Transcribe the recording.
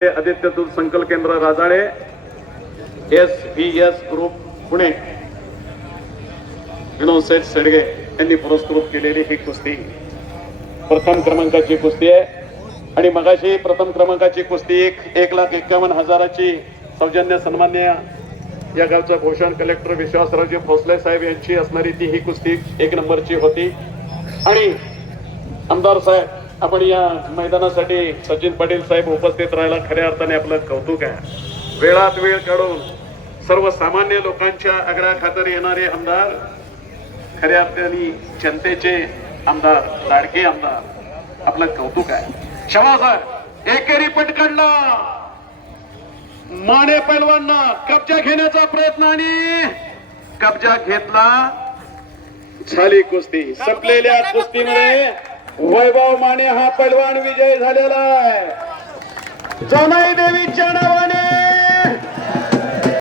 आदित्य दूध संकल केंद्र राजाळे, SVS ग्रुप पुणे, विनोद सेठ सेडगे यांनी पुरस्कृत केलेली ही कुस्ती प्रथम क्रमांकाची कुस्ती आहे. आणि मगाशी प्रथम क्रमांकाची कुस्ती 1,51,000ची सौजन्य सन्मान्य या गावचा भूषण कलेक्टर विश्वासरावजी भोसले साहेब यांची असणारी ती ही कुस्ती 1 नंबरची होती. आणि आमदार साहेब, आपण या मैदानासाठी सचिन पाटील साहेब उपस्थित राहायला खऱ्या अर्थाने आपलं कौतुक आहे. वेळात वेळ काढून सर्वसामान्य लोकांच्या आग्रहाखातर येणारे आमदार, खऱ्या अर्थाने जनतेचे आमदार, लाडके आमदार, आपलं कौतुक आहे. क्षमा साहेब, एकेरी पटकाडला माने पैलवांना कब्जा घेण्याचा प्रयत्न आणि कब्जा घेतला. झाली कुस्ती. संपलेल्या कुस्तीमध्ये वैभव माने हा पैलवान विजय झालेला आहे. जनाई देवीच्या नावाने